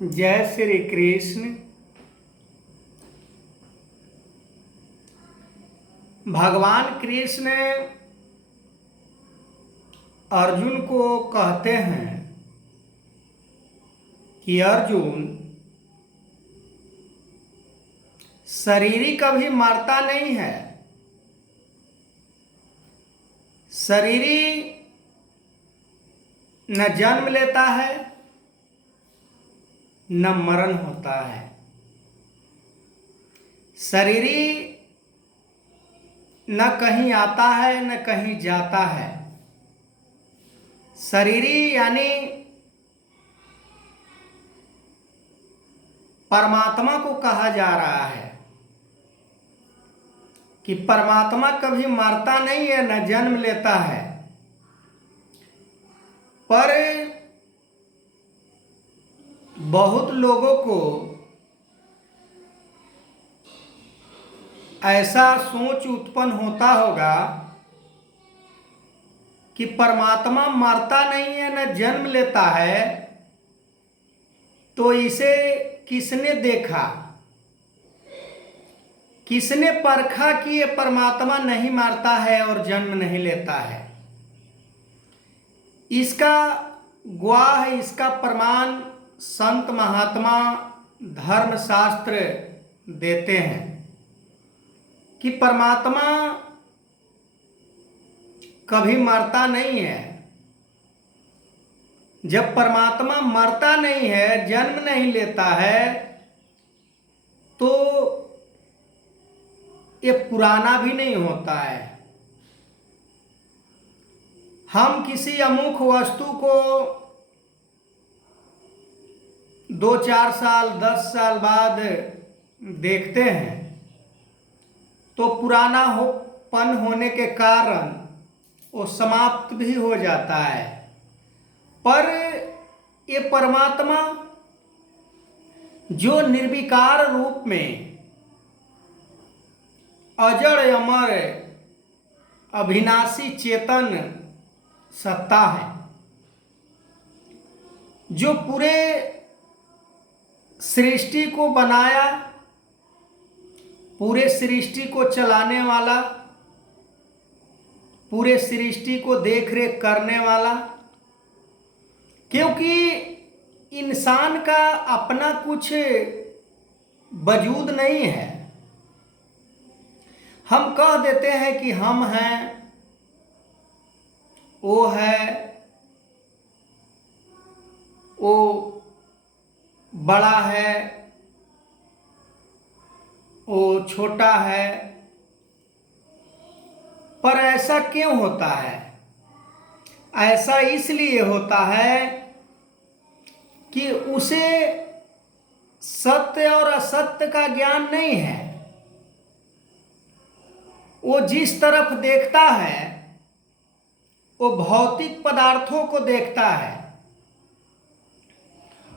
जय श्री कृष्ण। भगवान कृष्ण अर्जुन को कहते हैं कि अर्जुन, शरीर कभी मरता नहीं है। शरीर न जन्म लेता है न मरण होता है। शरीर न कहीं आता है न कहीं जाता है। शरीर यानी परमात्मा को कहा जा रहा है कि परमात्मा कभी मरता नहीं है न जन्म लेता है। पर बहुत लोगों को ऐसा सोच उत्पन्न होता होगा कि परमात्मा मरता नहीं है न जन्म लेता है, तो इसे किसने देखा, किसने परखा कि ये परमात्मा नहीं मरता है और जन्म नहीं लेता है। इसका गवाह, इसका प्रमाण संत महात्मा धर्मशास्त्र देते हैं कि परमात्मा कभी मरता नहीं है। जब परमात्मा मरता नहीं है, जन्म नहीं लेता है, तो ये पुराना भी नहीं होता है। हम किसी अमुक वस्तु को 2-4 साल 10 साल बाद देखते हैं तो पुराना पन होने के कारण वो समाप्त भी हो जाता है। पर ये परमात्मा जो निर्विकार रूप में अजड़ अमर अविनाशी चेतन सत्ता है, जो पूरे सृष्टि को बनाया, पूरे सृष्टि को चलाने वाला, पूरे सृष्टि को देख रेख करने वाला। क्योंकि इंसान का अपना कुछ वजूद नहीं है। हम कह देते हैं कि हम हैं, वो है, वो बड़ा है, वो छोटा है। पर ऐसा क्यों होता है? ऐसा इसलिए होता है कि उसे सत्य और असत्य का ज्ञान नहीं है। वो जिस तरफ देखता है वो भौतिक पदार्थों को देखता है।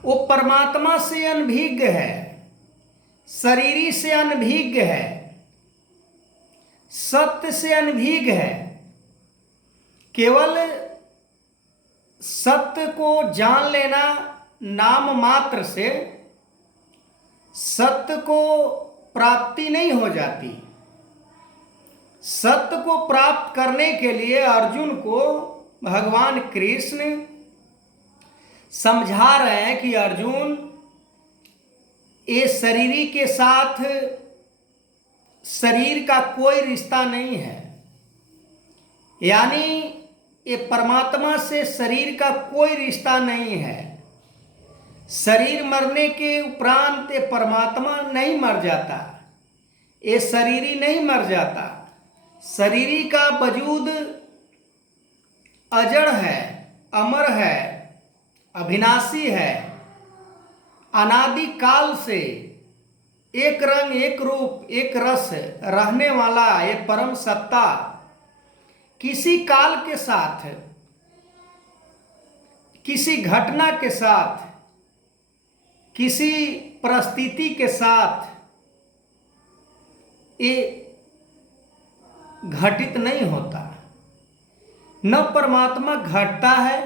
वो परमात्मा से अनभिज्ञ है, शरीरी से अनभिज्ञ है, सत्य से अनभिज्ञ है। केवल सत्य को जान लेना नाम मात्र से सत्य को प्राप्ति नहीं हो जाती। सत्य को प्राप्त करने के लिए अर्जुन को भगवान कृष्ण समझा रहे हैं कि अर्जुन, ये शरीर के साथ शरीर का कोई रिश्ता नहीं है। यानी ये परमात्मा से शरीर का कोई रिश्ता नहीं है। शरीर मरने के उपरांत ये परमात्मा नहीं मर जाता, ये शरीरी नहीं मर जाता। शरीरी का वजूद अजड़ है, अमर है, अविनाशी है। अनादि काल से एक रंग, एक रूप, एक रस रहने वाला ये परम सत्ता किसी काल के साथ, किसी घटना के साथ, किसी परिस्थिति के साथ ये घटित नहीं होता। न परमात्मा घटता है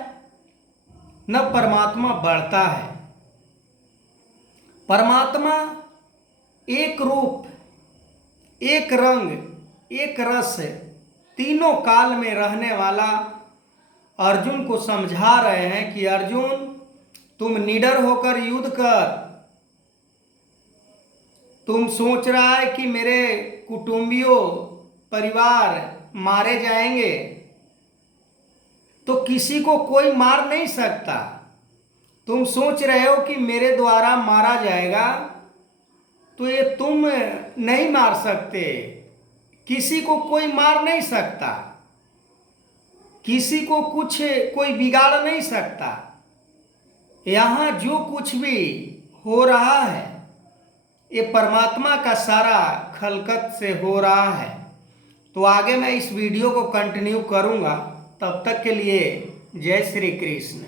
न परमात्मा बढ़ता है। परमात्मा एक रूप, एक रंग, एक रस, तीनों काल में रहने वाला अर्जुन को समझा रहे हैं कि अर्जुन, तुम निडर होकर युद्ध कर। तुम सोच रहा है कि मेरे कुटुंबियों, परिवार मारे जाएंगे, तो किसी को कोई मार नहीं सकता। तुम सोच रहे हो कि मेरे द्वारा मारा जाएगा, तो ये तुम नहीं मार सकते। किसी को कोई मार नहीं सकता, किसी को कुछ कोई बिगाड़ नहीं सकता। यहाँ जो कुछ भी हो रहा है, ये परमात्मा का सारा खलकत से हो रहा है। तो आगे मैं इस वीडियो को कंटिन्यू करूँगा। तब तक के लिए जय श्री कृष्ण।